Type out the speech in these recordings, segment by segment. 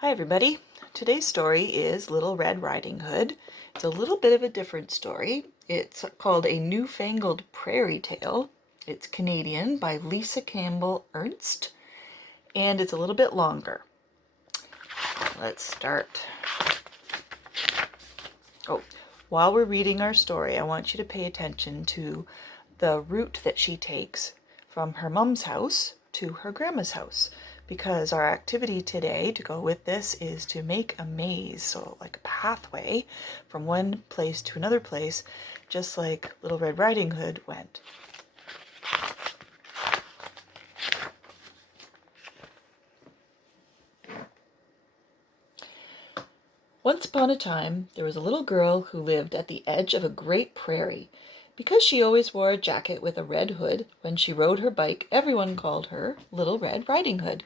Hi everybody. Today's story is Little Red Riding Hood. It's a little bit of a different story. It's called A Newfangled Prairie Tale. It's Canadian by Lisa Campbell Ernst, and it's a little bit longer. Let's start. While we're reading our story, I want you to pay attention to the route that she takes from her mom's house to her grandma's house, because our activity today to go with this is to make a maze, so like a pathway from one place to another place, just like Little Red Riding Hood went. Once upon a time, there was a little girl who lived at the edge of a great prairie. Because she always wore a jacket with a red hood, when she rode her bike, everyone called her Little Red Riding Hood.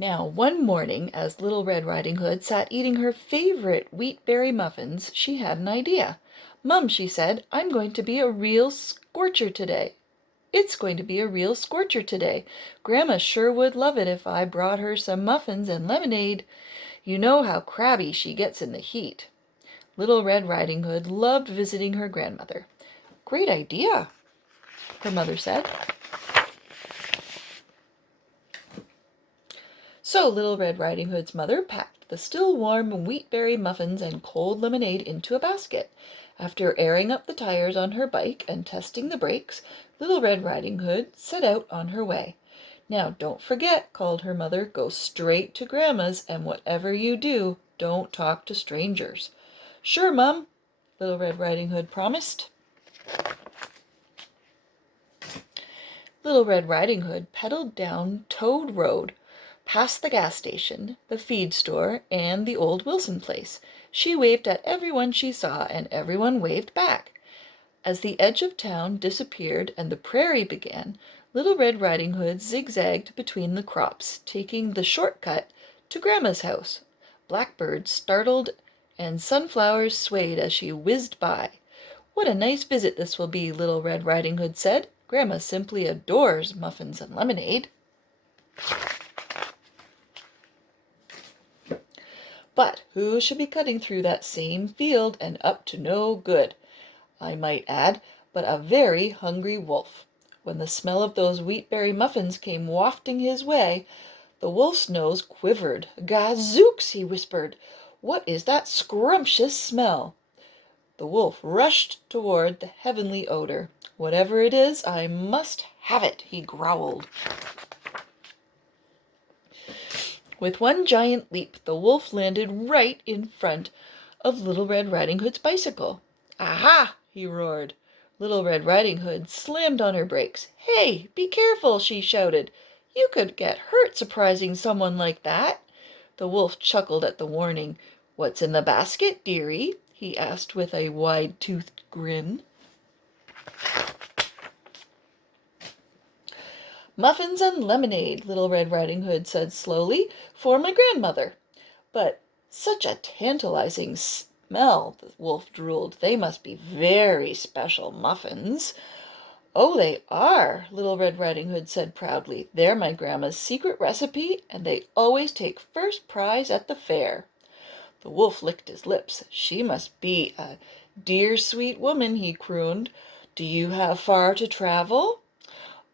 Now, one morning, as Little Red Riding Hood sat eating her favorite wheatberry muffins, she had an idea. "Mum," she said, "I'm going to be a real scorcher today." "It's going to be a real scorcher today. Grandma sure would love it if I brought her some muffins and lemonade. You know how crabby she gets in the heat." Little Red Riding Hood loved visiting her grandmother. "Great idea," her mother said. So Little Red Riding Hood's mother packed the still warm wheatberry muffins and cold lemonade into a basket. After airing up the tires on her bike and testing the brakes, Little Red Riding Hood set out on her way. "Now, don't forget," called her mother, "go straight to Grandma's, and whatever you do, don't talk to strangers." "Sure, Mum," Little Red Riding Hood promised. Little Red Riding Hood pedaled down Toad Road, past the gas station, the feed store, and the old Wilson place. She waved at everyone she saw, and everyone waved back. As the edge of town disappeared and the prairie began, Little Red Riding Hood zigzagged between the crops, taking the short cut to Grandma's house. Blackbirds startled and sunflowers swayed as she whizzed by. "What a nice visit this will be," Little Red Riding Hood said. "Grandma simply adores muffins and lemonade." But who should be cutting through that same field and up to no good, I might add, but a very hungry wolf. When the smell of those wheatberry muffins came wafting his way, the wolf's nose quivered. "Gazooks!" he whispered. "What is that scrumptious smell?" The wolf rushed toward the heavenly odor. "Whatever it is, I must have it," he growled. With one giant leap, the wolf landed right in front of Little Red Riding Hood's bicycle. "Aha!" he roared. Little Red Riding Hood slammed on her brakes. "Hey, be careful!" she shouted. "You could get hurt surprising someone like that." The wolf chuckled at the warning. "What's in the basket, dearie?" he asked with a wide-toothed grin. "Muffins and lemonade," Little Red Riding Hood said slowly, "for my grandmother." "But such a tantalizing smell," the wolf drooled. "They must be very special muffins." "Oh, they are," Little Red Riding Hood said proudly. "They're my grandma's secret recipe, and they always take first prize at the fair." The wolf licked his lips. "She must be a dear, sweet woman," he crooned. "Do you have far to travel?"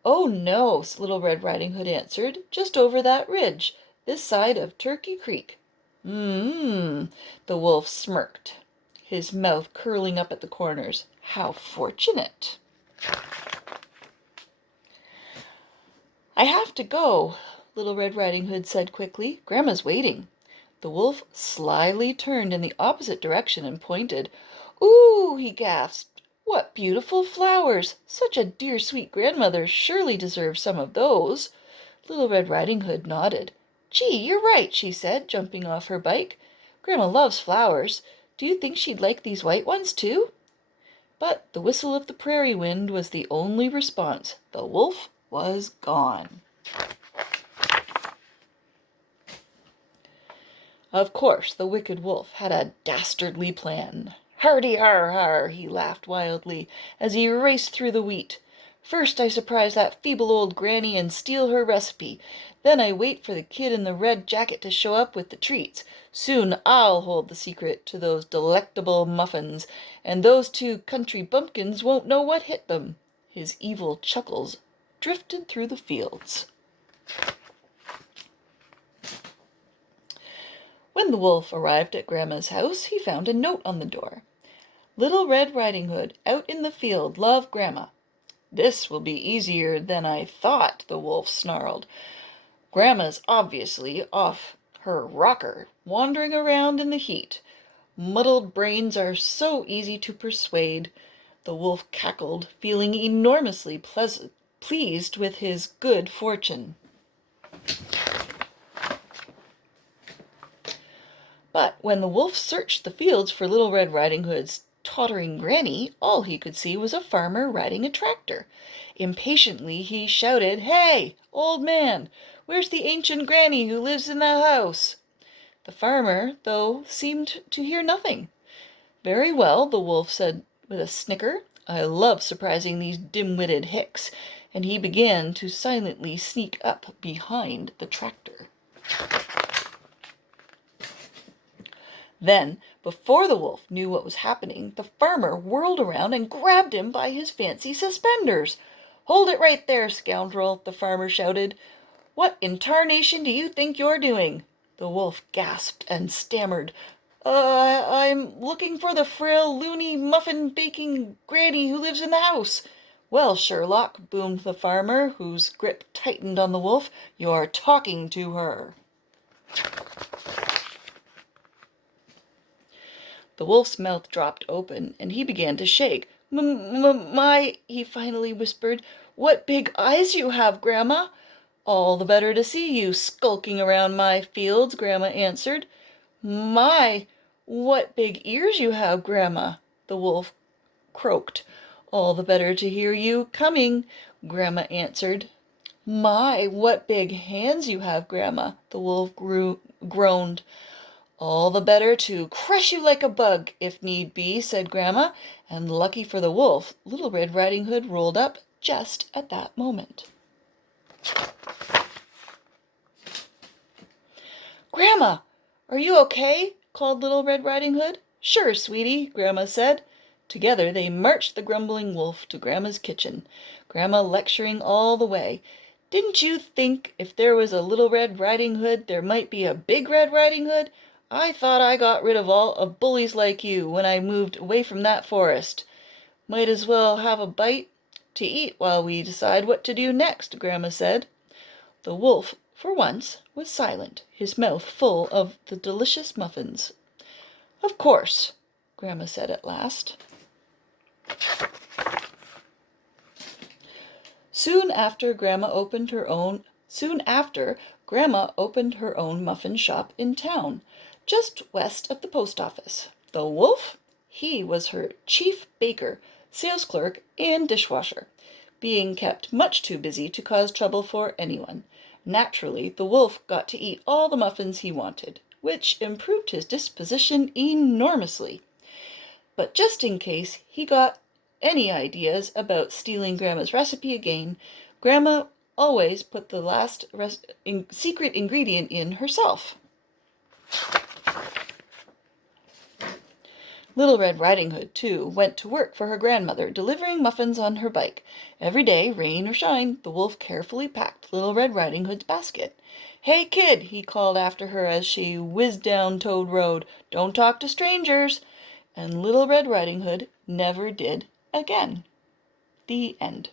"Oh, no," Little Red Riding Hood answered. "Just over that ridge, this side of Turkey Creek." The wolf smirked, his mouth curling up at the corners. "How fortunate." "I have to go," Little Red Riding Hood said quickly. "Grandma's waiting." The wolf slyly turned in the opposite direction and pointed. "Ooh!" he gasped. "What beautiful flowers! Such a dear, sweet grandmother surely deserves some of those." Little Red Riding Hood nodded. "Gee, you're right," she said, jumping off her bike. "Grandma loves flowers. Do you think she'd like these white ones, too?" But the whistle of the prairie wind was the only response. The wolf was gone. Of course, the wicked wolf had a dastardly plan. "Hardy har har!" he laughed wildly as he raced through the wheat. First I surprise that feeble old granny and steal her recipe. Then I wait for the kid in the red jacket to show up with the treats. Soon I'll hold the secret to those delectable muffins, and those two country bumpkins won't know what hit them." His evil chuckles drifted through the fields. When the wolf arrived at Grandma's house, he found a note on the door. "Little Red Riding Hood, out in the field, love, Grandma." "This will be easier than I thought," the wolf snarled. "Grandma's obviously off her rocker, wandering around in the heat. Muddled brains are so easy to persuade." The wolf cackled, feeling enormously pleased with his good fortune. But when the wolf searched the fields for Little Red Riding Hood's tottering granny, all he could see was a farmer riding a tractor. Impatiently he shouted, "Hey, old man, where's the ancient granny who lives in the house?" The farmer, though, seemed to hear nothing. "Very well," the wolf said with a snicker. "I love surprising these dim-witted hicks," and he began to silently sneak up behind the tractor. Then, before the wolf knew what was happening, the farmer whirled around and grabbed him by his fancy suspenders. "Hold it right there, scoundrel!" the farmer shouted. "What in tarnation do you think you're doing?" The wolf gasped and stammered. I'm looking for the frail, loony, muffin-baking granny who lives in the house." "Well, Sherlock," boomed the farmer, whose grip tightened on the wolf, "you're talking to her." The wolf's mouth dropped open, and he began to shake. My, he finally whispered, "what big eyes you have, Grandma!" "All the better to see you skulking around my fields," Grandma answered. "My, what big ears you have, Grandma!" the wolf croaked. "All the better to hear you coming," Grandma answered. "My, what big hands you have, Grandma!" the wolf groaned. "All the better to crush you like a bug, if need be," said Grandma, and lucky for the wolf, Little Red Riding Hood rolled up just at that moment. "Grandma, are you okay?" called Little Red Riding Hood. "Sure, sweetie," Grandma said. Together they marched the grumbling wolf to Grandma's kitchen, Grandma lecturing all the way. "Didn't you think if there was a Little Red Riding Hood there might be a Big Red Riding Hood? I thought I got rid of all of bullies like you when I moved away from that forest. Might as well have a bite to eat while we decide what to do next," Grandma said. The wolf, for once, was silent, his mouth full of the delicious muffins. "Of course," Grandma said at last. Soon after, Grandma opened her own muffin shop in town, just west of the post office. The wolf? He was her chief baker, sales clerk, and dishwasher, being kept much too busy to cause trouble for anyone. Naturally, the wolf got to eat all the muffins he wanted, which improved his disposition enormously. But just in case he got any ideas about stealing Grandma's recipe again, Grandma always put the last secret ingredient in herself. Little Red Riding Hood, too, went to work for her grandmother, delivering muffins on her bike. Every day, rain or shine, the wolf carefully packed Little Red Riding Hood's basket. "Hey, kid," he called after her as she whizzed down Toad Road, "don't talk to strangers." And Little Red Riding Hood never did again. The end.